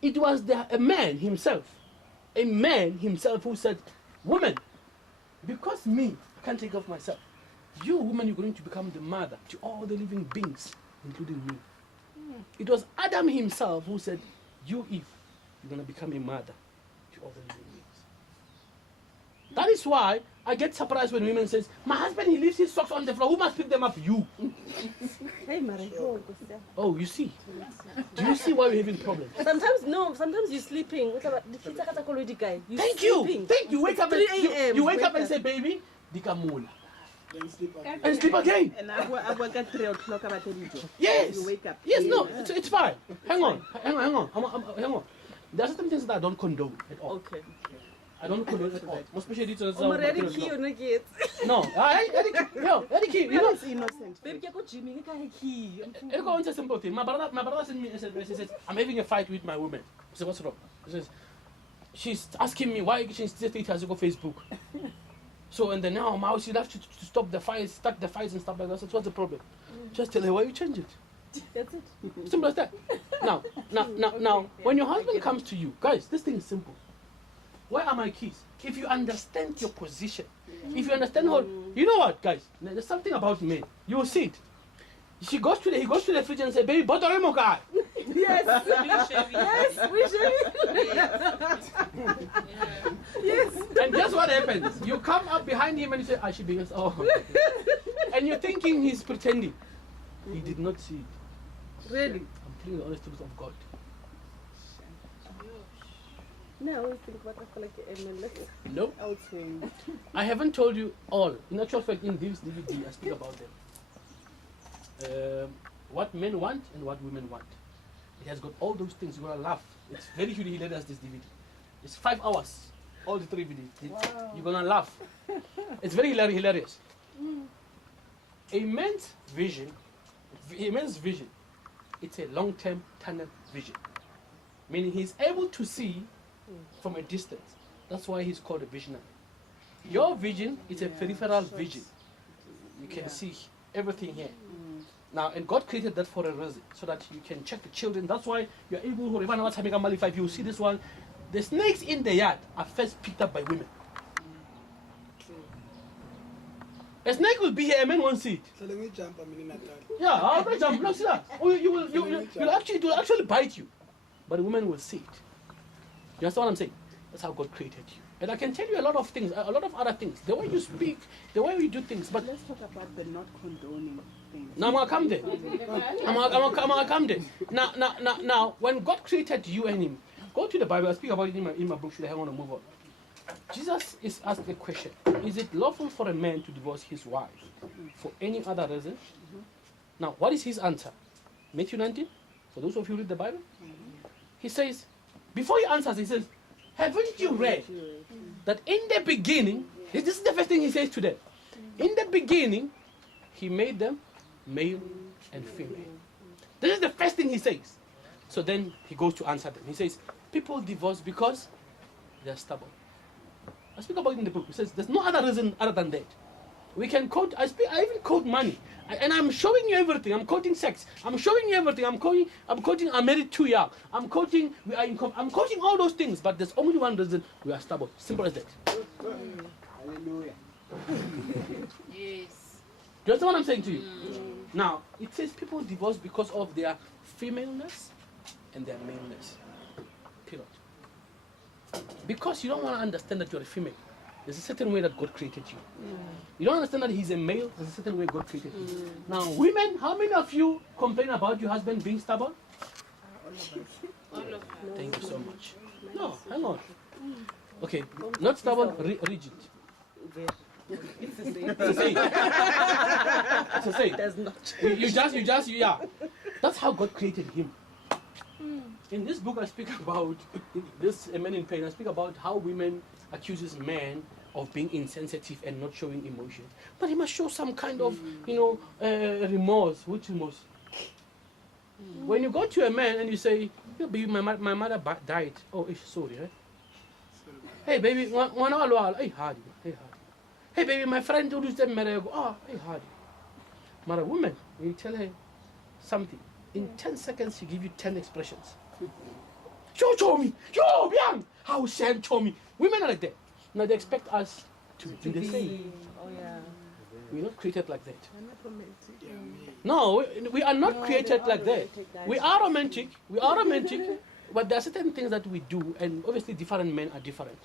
it was a man himself who said, woman, because me, I can't take care of myself. You, woman, you're going to become the mother to all the living beings, including me. It was Adam himself who said, you, Eve, you're going to become a mother to all the living beings. That is why I get surprised when women say, my husband, he leaves his socks on the floor. Who must pick them up? You. Oh, you see? Do you see why we're having problems? Sometimes you're sleeping. Thank you. Wake up you wake up and say, baby, dikamula. Then sleep again. And sleep again. And I work at 3 o'clock about Yes. You wake up. Yes, no, it's fine. Hang on. Hang on. There are certain things that I don't condone at all. Okay. I don't condone at all. Especially it's No, Eddie, you know, it's innocent. Baby, go Jimmy, key. Eddie, go on to a simple thing. My brother sent me a SMS. He says, I'm having a fight with my woman. I said, what's wrong? He says, she's asking me why she has to go Facebook. So, and then now she'll have to stop the fights, start the fights and stuff like that. So what's the problem? Just tell her why you change it. That's it. Simple as that. Now, when your husband comes to you, guys, this thing is simple. Where are my keys? If you understand your position, if you understand how, you know what, guys, there's something about men. You will see it. He goes to the fridge and says, baby, butter him guy. Yes. We Yes. And guess what happens? You come up behind him and you say, I should be yours. Oh. And you're thinking he's pretending. He did not see it. Really? I'm telling the honest truth of God. No, I always think about like MLS. No. I'll change. I haven't told you all. In actual fact, in this DVD, I speak about them. What men want and what women want. It has got all those things. You're going to laugh. It's very hilarious, this DVD. It's 5 hours. All the 3 videos. Wow. You're going to laugh. It's very hilarious. A man's vision, it's a long-term tunnel vision. Meaning he's able to see from a distance. That's why he's called a visionary. Your vision is a peripheral vision. You can see everything here. Now, and God created that for a reason, so that you can check the children. That's why you're able to, if you see this one, the snakes in the yard are first picked up by women. A snake will be here, a man won't see it. So let me jump a minute. Yeah, I'll not jump. No, see that. Oh, it will actually bite you, but the woman will see it. You understand what I'm saying? That's how God created you. And I can tell you a lot of things, a lot of other things. The way you speak, the way we do things. But let's talk about the not condoning things. Now I'm gonna come there. I'm gonna come there. Now, when God created you and him, go to the Bible. I speak about it in my book. Should I want to move on? Jesus is asked the question: is it lawful for a man to divorce his wife for any other reason? Now, what is his answer? Matthew 19. For those of you who read the Bible, he says, before he answers, he says, haven't you read that in the beginning, this is the first thing he says to them. In the beginning, he made them male and female. This is the first thing he says. So then he goes to answer them. He says, people divorce because they are stubborn. I speak about it in the book. He says, there's no other reason other than that. We can quote, I even quote money. And I'm showing you everything. I'm quoting sex. I'm showing you everything. I'm quoting I'm married too young. I'm quoting I'm quoting all those things, but there's only one reason: we are stubborn. Simple as that. Hallelujah. Yes. Do you understand what I'm saying to you? Now, it says people divorce because of their femaleness and their maleness. Period. Because you don't want to understand that you're a female. There's a certain way that God created you. You don't understand that he's a male. There's a certain way God created you. Now, women, how many of you complain about your husband being stubborn? All of them. Thank you so much. No, hang on. Okay, not stubborn, rigid. It's the same. It's the same. It's the same. Does not. Yeah. That's how God created him. In this book, I speak about this A Man in Pain. I speak about how women accuses men of being insensitive and not showing emotion, but he must show some kind of, remorse. Which remorse? When you go to a man and you say, "Yeah, baby, my mother died." Oh, sorry. Eh? Hey, baby, hey, hardy. Hey, baby, my friend who lose married. Oh, hey, hardy. But a woman, when you tell her something, in 10 seconds she give you 10 expressions. Yo, Chomi, yo, Biang, how Sam Chomi. Women are like that. Now they expect us to do the same. Oh yeah. We're not created like that. I'm not romantic. Yeah, me. No, we are not No, created they are like that. romantic, guys. We are romantic. We are romantic. But there are certain things that we do, and obviously different men are different.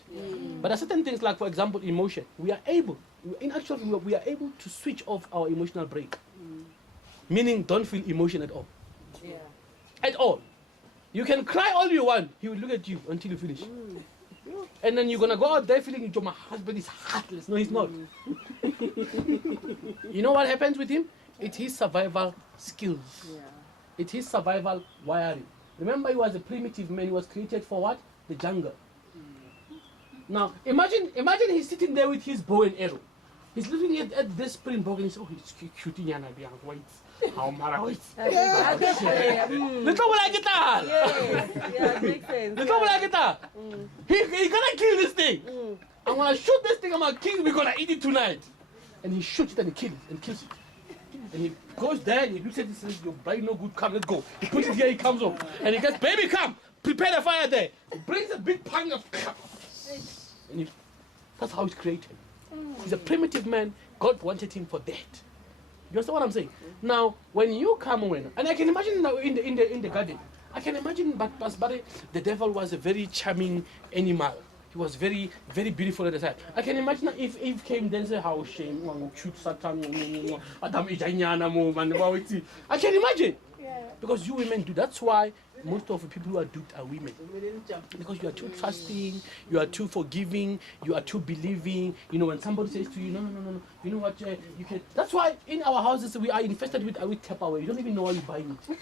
But there are certain things like, for example, emotion. We are able, in actual, we are able to switch off our emotional brake. Meaning, don't feel emotion at all. Yeah. At all. You can cry all you want. He will look at you until you finish. And then you're gonna go out there feeling, my husband is heartless. No, he's not. You know what happens with him? It's his survival skills. Yeah. It's his survival wiring. Remember, he was a primitive man. He was created for what? The jungle. Now, imagine he's sitting there with his bow and arrow. He's looking at this springbok and he's, oh, he's cute. Wait. How mara wait. Yeah. Little like it. Yes. Yeah, it makes sense. Little like it. He gonna kill this thing. I'm gonna shoot this thing. I'm gonna kill it. We're gonna eat it tonight. And he shoots it and he kills it. And he goes there and he looks at it and says, your brain no good, come, let's go. He puts it here, he comes up. And he goes, baby, come, prepare the fire there. He brings a big pan of and that's how he's created. He's a primitive man. God wanted him for that. You understand what I'm saying? Now, when you come and I can imagine now in the garden, I can imagine but the devil was a very charming animal. He was very, very beautiful at the time. I can imagine if Eve came then say, how shame, shoot Satan, Adam I can imagine. Yeah. Because you women do. That's why most of the people who are duped are women. Because you are too trusting, you are too forgiving, you are too believing. You know, when somebody says to you, no, you know what, you can. That's why in our houses we are infested with Tupperware. You don't even know why we're buying it.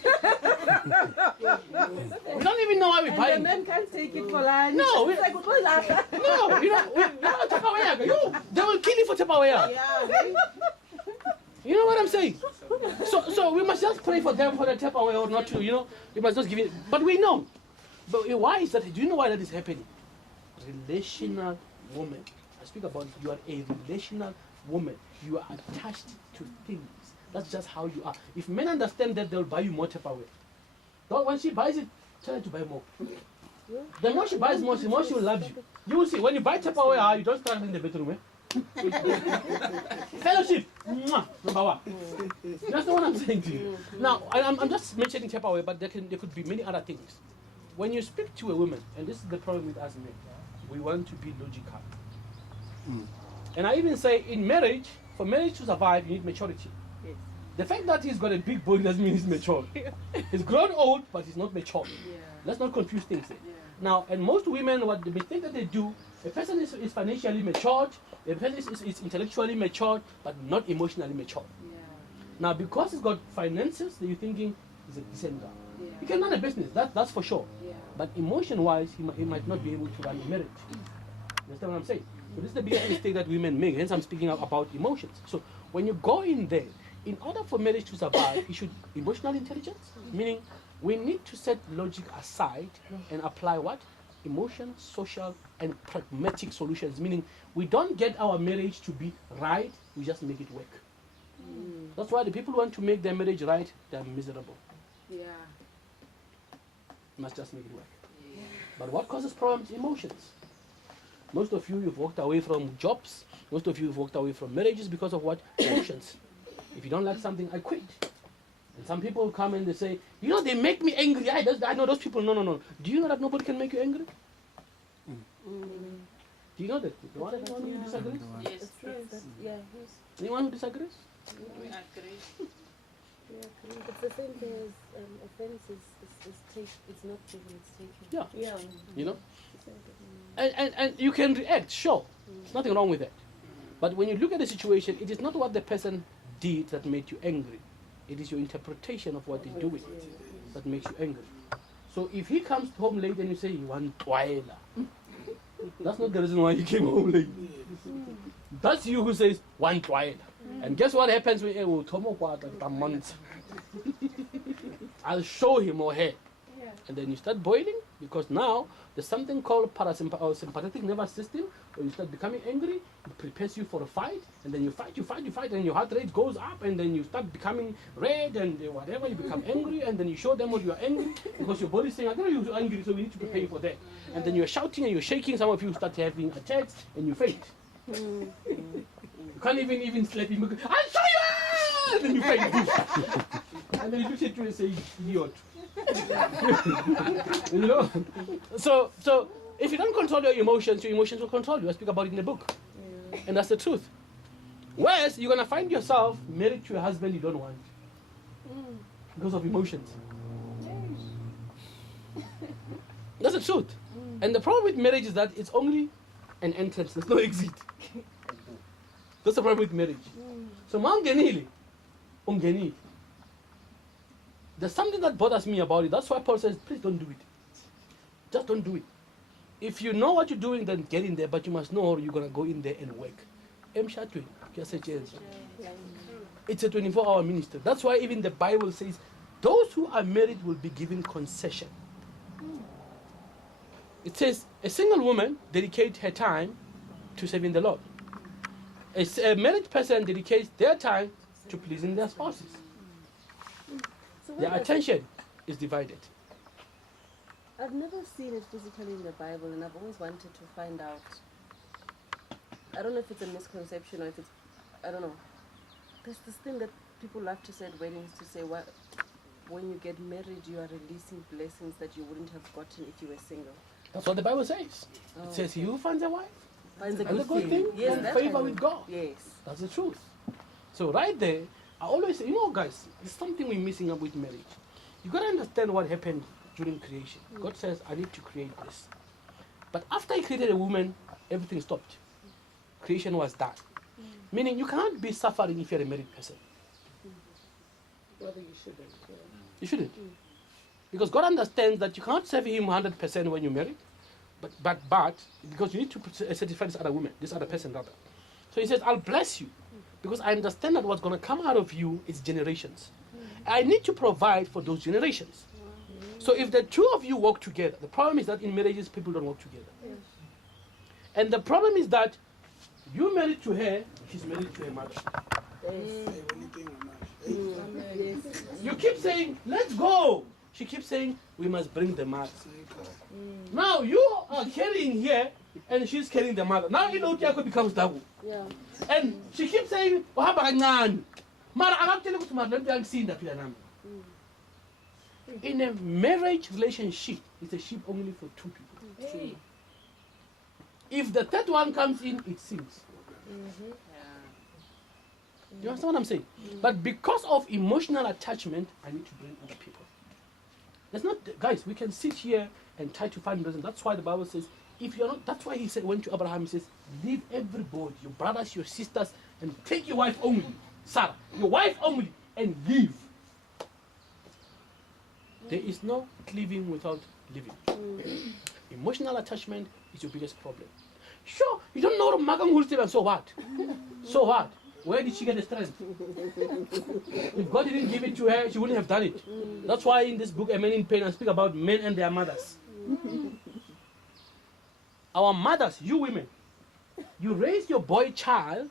We don't even know why we're And buying the it. men can't take it for lunch. No, It's like, what was that? No, you know Tupperware. They will kill you for Tupperware. Yeah. You know what I'm saying? So we must just pray for them for the Tupperware or not to, you know. We must just give it. But we know. But why is that? Do you know why that is happening? Relational woman. I speak about you are a relational woman. You are attached to things. That's just how you are. If men understand that, they'll buy you more Tupperware. Don't, when she buys it, tell her to buy more. The more she buys more, the more she will love you. You will see, when you buy Tupperware, you don't start in the bedroom, eh? Fellowship, mwah, number one. That's the one I'm saying to you. Now, I'm just mentioning Tupperware, but there could be many other things. When you speak to a woman, and this is the problem with us men, we want to be logical. And I even say, in marriage, for marriage to survive, you need maturity. Yes. The fact that he's got a big body doesn't mean he's mature. He's grown old, but he's not mature. Yeah. Let's not confuse things there. Yeah. Now, and most women, what the mistake that they do, a person is financially matured, a person is intellectually matured, but not emotionally matured. Yeah. Now, because he's got finances, you're thinking he's a decent guy. Yeah. He can run a business, that's for sure. Yeah. But emotion-wise, he might not be able to run a marriage. You understand what I'm saying? So this is the biggest mistake that women make, hence I'm speaking about emotions. So when you go in there, in order for marriage to survive, you should emotional intelligence, meaning we need to set logic aside and apply what? Emotion, social, and pragmatic solutions, meaning we don't get our marriage to be right, we just make it work. That's why the people who want to make their marriage right, they're miserable. Yeah. You must just make it work. But what causes problems? Emotions. Most of you've walked away from jobs, most of you have walked away from marriages because of what? Emotions. If you don't like something, I quit. And some people come and they say, you know, they make me angry. I know those people. No. Do you know that nobody can make you angry? Do you know that? Anyone who disagrees? Yes. Yeah. Yes. Anyone who disagrees? We agree. Yeah, it's the same thing as offense it's not given, it's taken. Yeah. Yeah. You know? And you can react, sure. There's nothing wrong with that. But when you look at the situation, it is not what the person did that made you angry. It is your interpretation of what he's doing that makes you angry. So if he comes home late and you say, you want toilet, that's not the reason why he came home late. That's you who says, one toilet. And guess what happens when I'll show him or her. Yeah. And then you start boiling, Because now there's something called sympathetic nervous system. When you start becoming angry, it prepares you for a fight, and then you fight, and your heart rate goes up, and then you start becoming red and whatever. You become angry, and then you show them what you are angry because your body is saying, "I know you're angry, so we need to prepare you for that." And then you're shouting and you're shaking. Some of you start having attacks, and you faint. You can't even slap him. I'll show you! And then you faint. And then you say to him, say, "Idiot." You know? So if you don't control your emotions will control you. I speak about it in the book. And that's the truth. Whereas you're going to find yourself married to a husband you don't want because of emotions. That's the truth. And the problem with marriage is that it's only an entrance. There's no exit. That's the problem with marriage. So Mangenili, Ungenili. There's something that bothers me about it. That's why Paul says, please don't do it. Just don't do it. If you know what you're doing, then get in there, but you must know you're going to go in there and work. It's a 24-hour ministry. That's why even the Bible says, those who are married will be given concession. It says, a single woman dedicates her time to serving the Lord. A married person dedicates their time to pleasing their spouses. So Their attention is divided. I've never seen it physically in the Bible, and I've always wanted to find out. I don't know if it's a misconception or if it's, I don't know. There's this thing that people love to say at weddings to say, well, when you get married, you are releasing blessings that you wouldn't have gotten if you were single. That's what the Bible says. Oh, It says, okay. he who finds a wife Finds a and a good good thing Yes, and that I favor know. with God. Yes. That's the truth. So right there, I always say, you know, guys, there's something we're missing up with marriage. You got to understand what happened during creation. God says, I need to create this. But after he created a woman, everything stopped. Creation was done. Meaning you cannot be suffering if you're a married person. Whether you shouldn't. Yeah. You shouldn't. Because God understands that you cannot serve him 100% when you're married. But because you need to satisfy this other woman, this other person rather. So he says, I'll bless you. Because I understand that what's going to come out of you is generations. I need to provide for those generations. So if the two of you work together, the problem is that in marriages, people don't work together. And the problem is that you married to her, she's married to her mother. You keep saying, let's go. She keeps saying, we must bring the mother. Now you are carrying here, and she's carrying the mother. Now Iloti becomes double. Yeah. And she keeps saying, Mara, I'm telling you, let me see that. In a marriage relationship, it's a ship only for two people. Hey. If the third one comes in, it sinks. You understand what I'm saying? But because of emotional attachment, I need to bring other people. There's not, guys, we can sit here and try to find reason. That's why the Bible says, if you're not, that's why he said, went to Abraham, he says, leave everybody, your brothers, your sisters, and take your wife only, Sarah, your wife only, and leave. There is no cleaving without living. Emotional attachment is your biggest problem. Sure, you don't know Magam Hulstein, so what? So what? Where did she get the strength? If God didn't give it to her, she wouldn't have done it. That's why in this book, A Man in Pain, I speak about men and their mothers. Our mothers, you women, you raise your boy child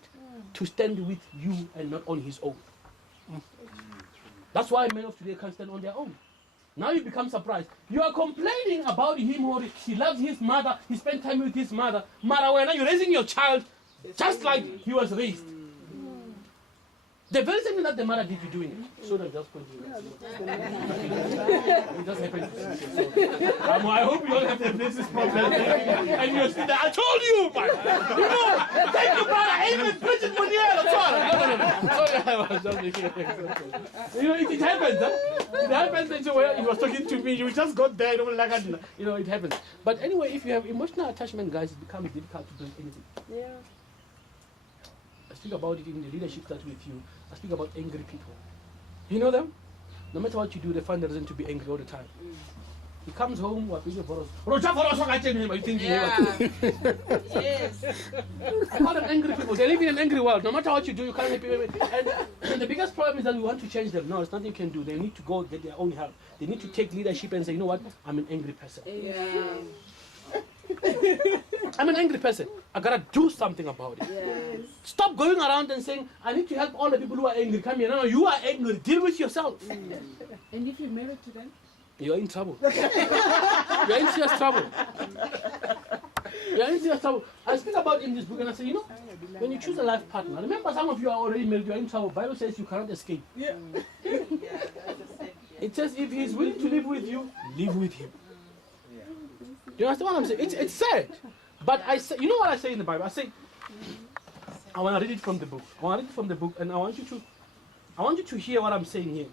to stand with you and not on his own. That's why men of today can't stand on their own. Now you become surprised. You are complaining about him or he loves his mother, he spent time with his mother. Mara, now you're raising your child just like he was raised. The very same thing that the mother did, you doing it. So that just continue. It just happened. So, I hope you don't have the basis problem. And you're still there. I told you, man. You know, thank you, brother. Even Bridget Munier. No. Sorry, I was just making an example. You know, it happens. Huh? It happens that he was talking to me. You just got there. You know, it happens. But anyway, if you have emotional attachment, guys, it becomes difficult to do anything. Yeah. I speak about it in the leadership that with you. I speak about angry people. You know them? No matter what you do, they find a reason to be angry all the time. He comes home, what is your boros? Roja boros, what I tell him, I think Yes. I call them angry people. They live in an angry world. No matter what you do, you can't help people. And the biggest problem is that we want to change them. No, it's nothing you can do. They need to go get their own help. They need to take leadership and say, you know what? I'm an angry person. Yeah. I'm an angry person. I gotta do something about it. Yes. Stop going around and saying, I need to help all the people who are angry. Come here. No, you are angry. Deal with yourself. And if you're married to them? You're in trouble. You're in serious trouble. You're in serious trouble. I speak about in this book and I say, you know, when you choose a life partner, remember some of you are already married, you're in trouble. Bible says you cannot escape. Yeah. It says if he's willing to live with you, live with him. Do you understand what I'm saying? It's sad. But I say, you know what I say in the Bible? I say, I want to read it from the book. I want to read it from the book and I want you to hear what I'm saying here.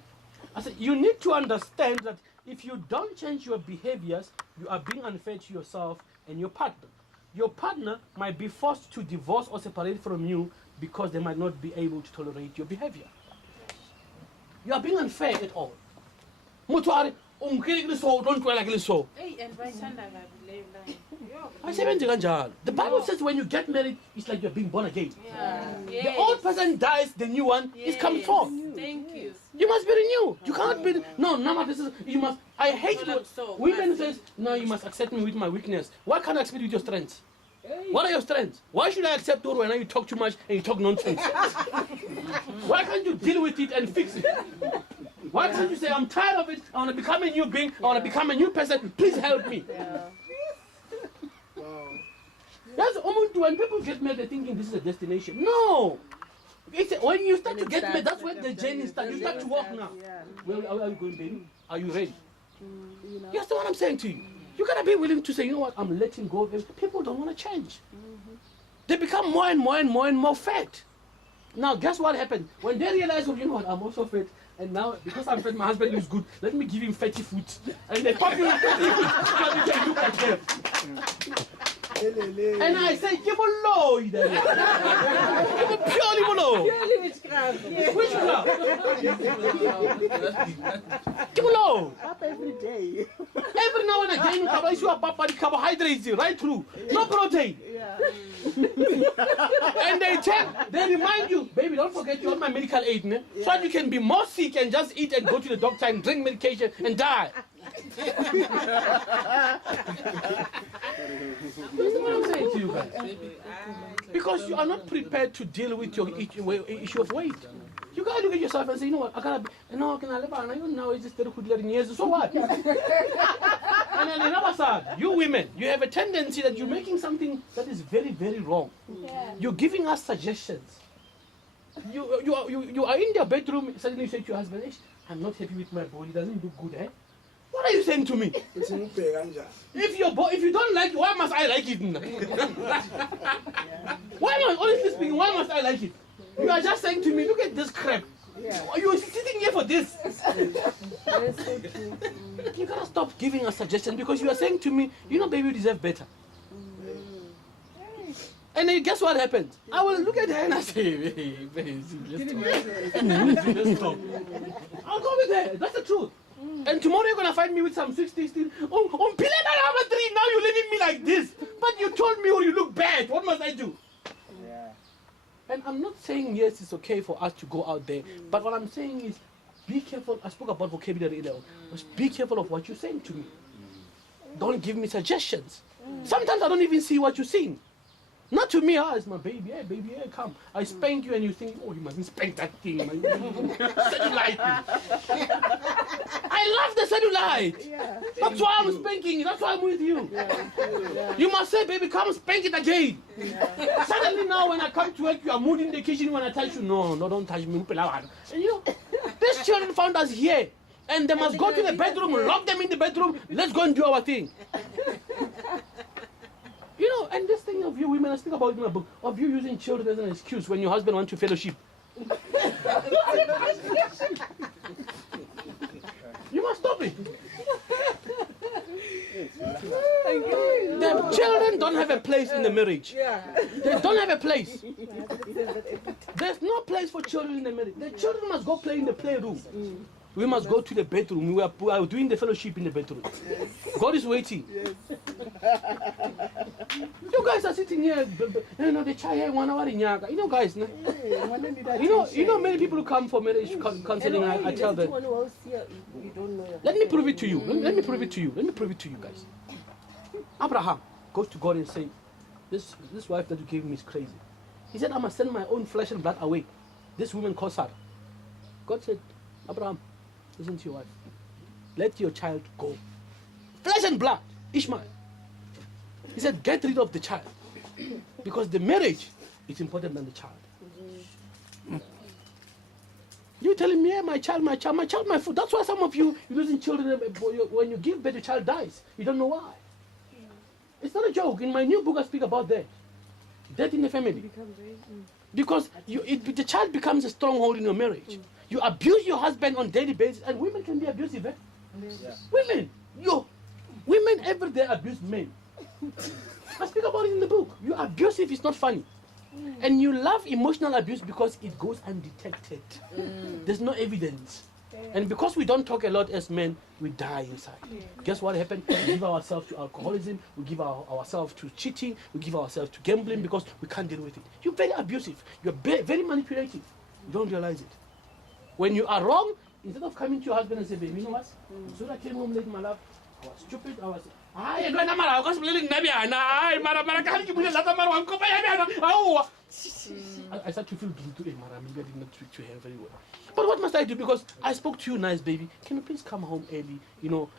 I say, you need to understand that if you don't change your behaviors, you are being unfair to yourself and your partner. Your partner might be forced to divorce or separate from you because they might not be able to tolerate your behavior. You are being unfair at all. Mutuari, don't dwell like so. Hey, and by Sunday, I say, the Bible says when you get married, it's like you're being born again. yeah. The old person dies, the new one is coming forth. Thank you. You must be renewed. You cannot be. No, Nama, this is. You must. I hate Well, what so women must says. No, you must accept me with my weakness. Why can't I accept you with your strengths? What are your strengths? Why should I accept you when you talk too much and you talk nonsense? Why can't you deal with it and fix it? Why can't you say, I'm tired of it, I want to become a new being, I want to become a new person, please help me? That's almost when people get married, they're thinking this is a destination. No! When you start to get married, that's when the journey starts. You start to walk now. Where are you going, baby? Are you ready? You understand what I'm saying to you? You gotta be willing to say, you know what, I'm letting go of it. People don't want to change. They become more and more and more and more fat. Now, guess what happened? When they realize, oh, you know what, I'm also fat, and now, because I'm fat, my husband looks good, let me give him fatty food. And they pop you with fatty food so you can look like them. And I say, give a low. Give a purely low. Purely witchcraft. Which love? Give a low. Up every day. Every now and again, you have issue about carbohydrates right through. No protein. And they remind you, baby, don't forget you're on my medical aid, ne? So that you can be more sick and just eat and go to the doctor and drink medication and die. That's what I'm saying to you guys. Because you are not prepared to deal with your issue of weight. You gotta look at yourself and say, you know what, I gotta be, no, can I live on? Even now it's just 30 years, so what? And then on the other side, you women, you have a tendency that you're making something that is very, very wrong. You're giving us suggestions. You are in your bedroom, suddenly you say to your husband, I'm not happy with my body, it doesn't look good, eh? What are you saying to me? If you don't like it, why must I like it? Honestly speaking, why must I like it? You are just saying to me, look at this crap. You're sitting here for this. You gotta stop giving a suggestion because you are saying to me, you know, baby, you deserve better. And then guess what happens? I will look at her and I say, hey, let's stop. I'll go with her. That's the truth. And tomorrow you're gonna find me with some 60 still. Oh, number 3, now you're leaving me like this. But you told me, oh, you look bad. What must I do? And I'm not saying yes, it's okay for us to go out there. But what I'm saying is, be careful. I spoke about vocabulary earlier. Be careful of what you're saying to me. Don't give me suggestions. Sometimes I don't even see what you're seeing. Not to me, it's my baby. Hey, baby, hey, come. I spank you and you think, oh, you mustn't spank that thing. Man. Cellulite. I love the cellulite. That's why I'm spanking you. That's why I'm with you. You must say, baby, come spank it again. Suddenly now when I come to work, you are moving in the kitchen when I touch you. No, don't touch me. And you know, these children found us here. And they must go to the bedroom, lock them in the bedroom. Let's go and do our thing. You know, and this thing of you women, I think about it in my book, of you using children as an excuse when your husband wants to fellowship. You must stop it. The children don't have a place in the marriage. They don't have a place. There's no place for children in the marriage. The children must go play in the playroom. We must go to the bedroom. We are doing the fellowship in the bedroom. God is waiting. You guys are sitting here, the chai 1 hour in Yaga. Guys, you know, many people who come for marriage counseling. I tell them. You don't know. Let me prove it to you. Let me prove it to you. Let me prove it to you, guys. Abraham goes to God and says, "This wife that you gave me is crazy." He said, "I must send my own flesh and blood away." This woman calls her. God said, "Abraham, listen to your wife. Let your child go. Flesh and blood, Ishmael." He said, "Get rid of the child. Because the marriage is important than the child." You telling me, my child, my food. That's why some of you losing children, when you give birth, the child dies. You don't know why. It's not a joke. In my new book, I speak about that. Death in the family. Because the child becomes a stronghold in your marriage. You abuse your husband on a daily basis, and women can be abusive. Eh? Yeah. Women every day abuse men. I speak about it in the book. You abusive is not funny. And you love emotional abuse because it goes undetected. There's no evidence. And because we don't talk a lot as men, we die inside. Guess what happened? We give ourselves to alcoholism, we give ourselves to cheating, we give ourselves to gambling because we can't deal with it. You're very abusive. You're very manipulative. You don't realize it. When you are wrong, instead of coming to your husband and say, "Baby, you know what? So I came home late, my love. I was stupid. I was... I start to feel guilty. Maybe I did not speak to her very well. But what must I do? Because I spoke to you nice, baby. Can you please come home early?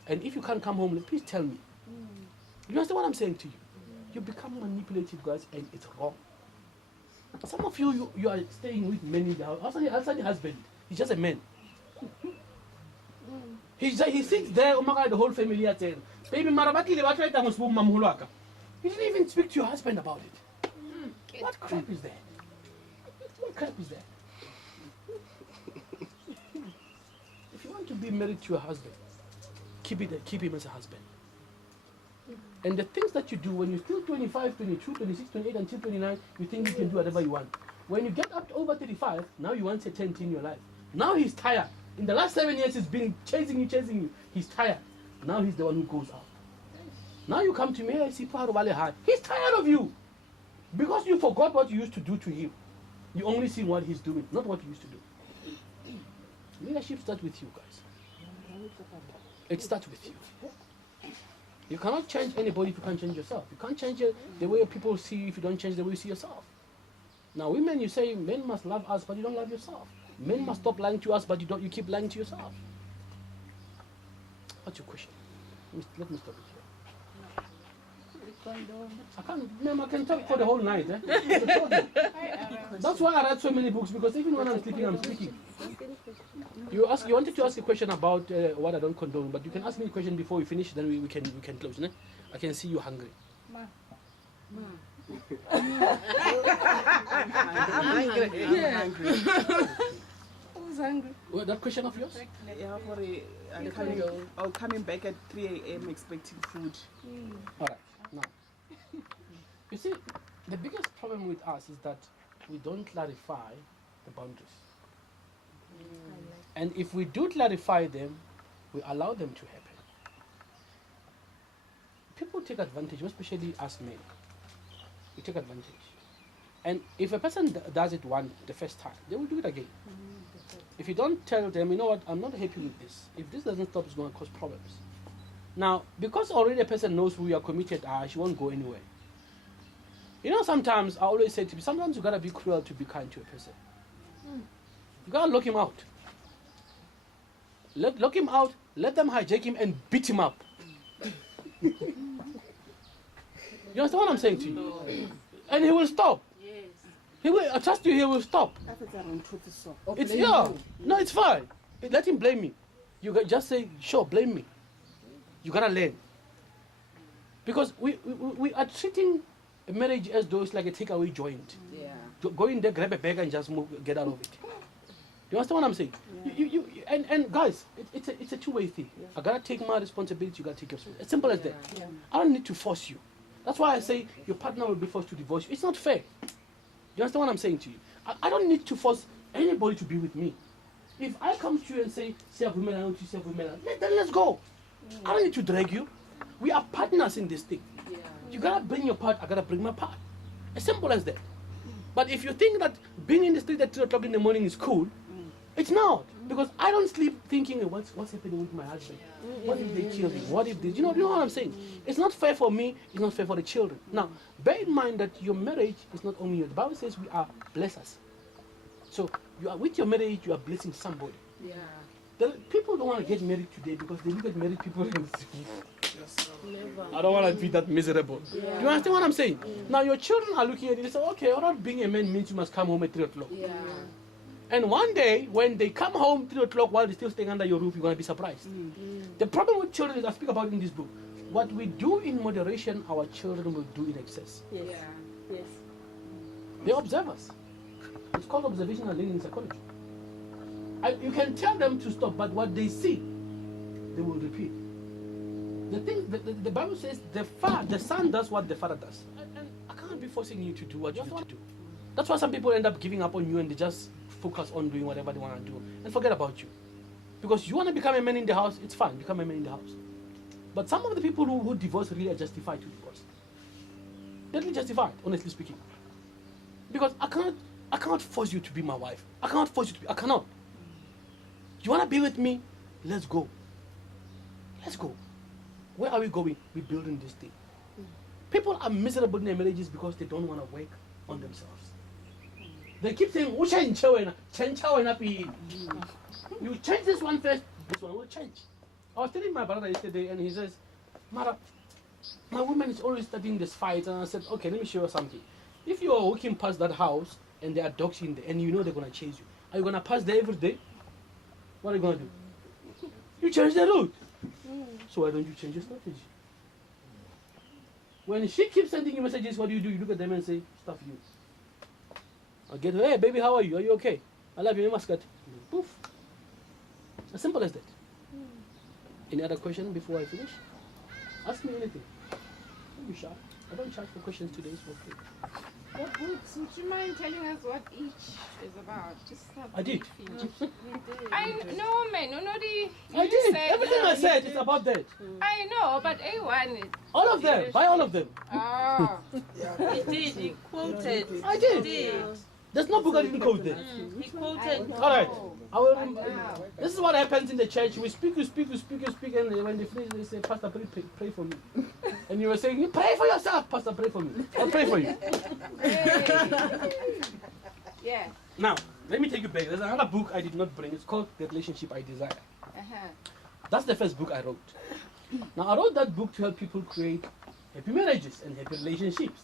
And if you can't come home, please tell me. You understand what I'm saying to you? You become manipulative, guys, and it's wrong. Some of you are staying with men in the house. Outside the husband, he's just a man. He sits there, oh my God, the whole family are saying, "Baby, Marabaki, he didn't even speak to your husband about it. What crap is that? What crap is that? If you want to be married to your husband, keep him as a husband. And the things that you do when you're still 25, 22, 26, 28, until 29, you think you can do whatever you want. When you get up to over 35, now you want certainty in your life. Now he's tired. In the last 7 years, he's been chasing you. He's tired. Now he's the one who goes out. Now you come to me, I see hard. He's tired of you. Because you forgot what you used to do to him. You only see what he's doing, not what you used to do. Leadership starts with you, guys. It starts with you. You cannot change anybody if you can't change yourself. You can't change the way people see you if you don't change the way you see yourself. Now, women, you say men must love us, but you don't love yourself. Men must stop lying to us, but you keep lying to yourself. What's your question? Let me stop it here. I can't, ma'am, I can talk for the whole night. Eh? That's why I read so many books, because even when I'm sleeping, I'm speaking. You wanted to ask a question about what I don't condone, but you can ask me a question before we finish, then we can close. Ne? I can see you hungry. I'm hungry. I was hungry. What, that question of yours? Yeah, I'm coming back at 3 a.m. expecting food. All right. Now, you see, the biggest problem with us is that we don't clarify the boundaries. And if we do clarify them, we allow them to happen. People take advantage, especially us men. We take advantage. And if a person does it the first time, they will do it again. If you don't tell them, you know what, I'm not happy with this. If this doesn't stop, it's going to cause problems. Now, because already a person knows who you are committed, she won't go anywhere. You know, sometimes I always say to people, sometimes you got to be cruel to be kind to a person. You got to lock him out. Lock him out, let them hijack him and beat him up. You understand what I'm saying to you? And he will stop. Yes. He will, I trust you, he will stop. It's no, it's fine. Let him blame me. You just say, sure, blame me. You gotta learn. Because we are treating a marriage as though it's like a takeaway joint. Yeah. Go in there, grab a bag and just get out of it. You understand what I'm saying? Yeah. And guys, it's a two-way thing. Yeah. I gotta take my responsibility, you gotta take yours. As simple as that. Yeah. I don't need to force you. That's why I say your partner will be forced to divorce you. It's not fair. You understand what I'm saying to you? I don't need to force anybody to be with me. If I come to you and say, serve women, I want you to serve women, then let's go. I don't need to drag you. We are partners in this thing. You gotta bring your part, I gotta bring my part. As simple as that. But if you think that being in the street at 2 o'clock in the morning is cool, it's not. Because I don't sleep thinking, what's happening with my husband? What if they kill him? What if they, you know what I'm saying? It's not fair for me, it's not fair for the children. Now, bear in mind that your marriage is not only yours. The Bible says we are blessers. So you are with your marriage, you are blessing somebody. Yeah. People don't want to get married today because they look at married people and say, Never. I don't want to be that miserable. Yeah. Do you understand what I'm saying? Now your children are looking at it and say, okay, all right, being a man means you must come home at 3 o'clock. Yeah. And one day, when they come home 3 o'clock while they're still staying under your roof, you're going to be surprised. The problem with children is, I speak about it in this book, what we do in moderation, our children will do in excess. Yes. Yeah. Yes. They observe us. It's called observational learning in psychology. You can tell them to stop, but what they see, they will repeat. The thing, the Bible says the son does what the father does. And I can't be forcing you to do what you need to do. That's why some people end up giving up on you and they just focus on doing whatever they want to do and forget about you. Because you want to become a man in the house, it's fine, become a man in the house. But some of the people who divorce really are justified to divorce. They're really justified, honestly speaking. Because I cannot force you to be my wife. I cannot. You want to be with me? Let's go. Let's go. Where are we going? We're building this thing. People are miserable in their marriages because they don't want to work on themselves. They keep saying, you change this one first, this one will change. I was telling my brother yesterday and he says, Mara, my woman is always starting this fight. And I said, okay, let me show you something. If you are walking past that house and there are dogs in there and you know they're going to chase you, are you going to pass there every day? What are you going to do? You change the route. So why don't you change your strategy? When she keeps sending you messages, what do? You look at them and say, stuff you. I get, hey baby, how are you? Are you okay? I love you, mascot. Poof. As simple as that. Any other question before I finish? Ask me anything. Don't be shy. I don't charge for questions today, it's for free. What books? Would you mind telling us what each is about? Just have I did. I know, man. No, I did. Everything I said is about that. I know, but A1 is. All of them. Buy all of them. Oh. He did. He quoted. I did. He did. There's no book I didn't quote there. He quoted. All right. I will, Wow. this is what happens in the church. We speak, and when they finish, they say, Pastor, pray for me. And you were saying, you pray for yourself, Pastor, pray for me. I'll pray for you. Yeah. Now, let me take you back. There's another book I did not bring. It's called The Relationship I Desire. That's the first book I wrote. Now, I wrote that book to help people create happy marriages and happy relationships.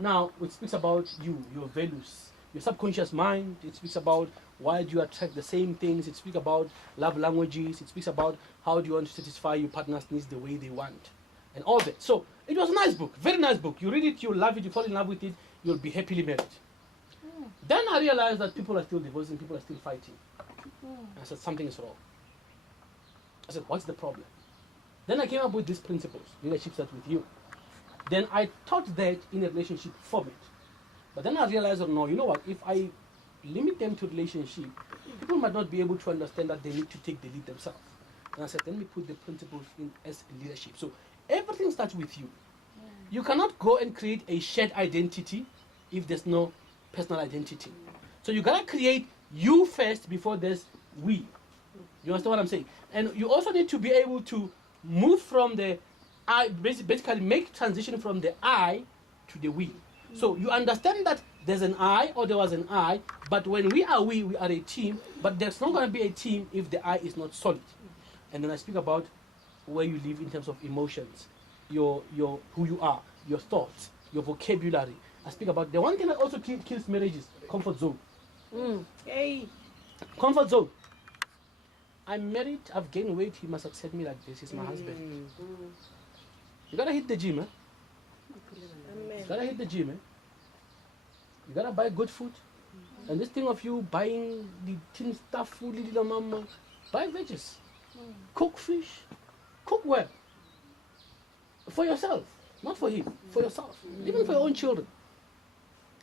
Now, it speaks about you, your values, your subconscious mind. It speaks about why do you attract the same things. It speaks about love languages. It speaks about how do you want to satisfy your partner's needs the way they want. And all that. So, it was a nice book, very nice book. You read it, you love it, you fall in love with it, you'll be happily married. Then I realized that people are still divorcing, people are still fighting. I said, something is wrong. I said, what's the problem? Then I came up with these principles. Leadership starts with you. Then I taught that in a relationship format. But then I realized, no, you know what? If I limit them to relationship, people might not be able to understand that they need to take the lead themselves. And I said, let me put the principles in as leadership. So everything starts with you. You cannot go and create a shared identity if there's no personal identity. So you gotta create you first before there's we. You understand what I'm saying? And you also need to be able to move from the I, basically make transition from the I to the we. So you understand that there's an I or there was an I, but when we are a team, but there's not going to be a team if the I is not solid. And then I speak about where you live in terms of emotions, your who you are, your thoughts, your vocabulary. I speak about the one thing that also kills marriages, comfort zone. Hey. Comfort zone. I'm married, I've gained weight, he must accept me like this, he's my husband. You gotta hit the gym, eh? You gotta hit the gym, eh? You gotta buy good food. And this thing of you buying the tin stuff food, little mama, buy veggies. Cook fish. Cook well. For yourself. Not for him. For yourself. Even for your own children.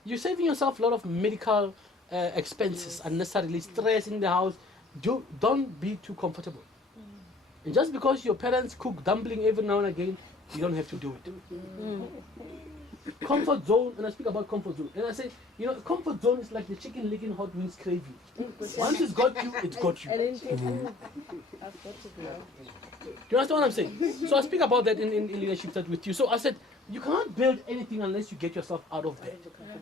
You're saving yourself a lot of medical expenses, unnecessarily stress in the house. don't be too comfortable. And just because your parents cook dumpling every now and again, you don't have to do it. Comfort zone, and I speak about comfort zone. And I say, comfort zone is like the chicken licking hot wings craving. Once it's got you, it's got you. And then I've got it now. Do you understand what I'm saying? So I speak about that in leadership that with you. So I said, you cannot build anything unless you get yourself out of there.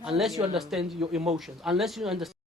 Unless you understand your emotions. Unless you understand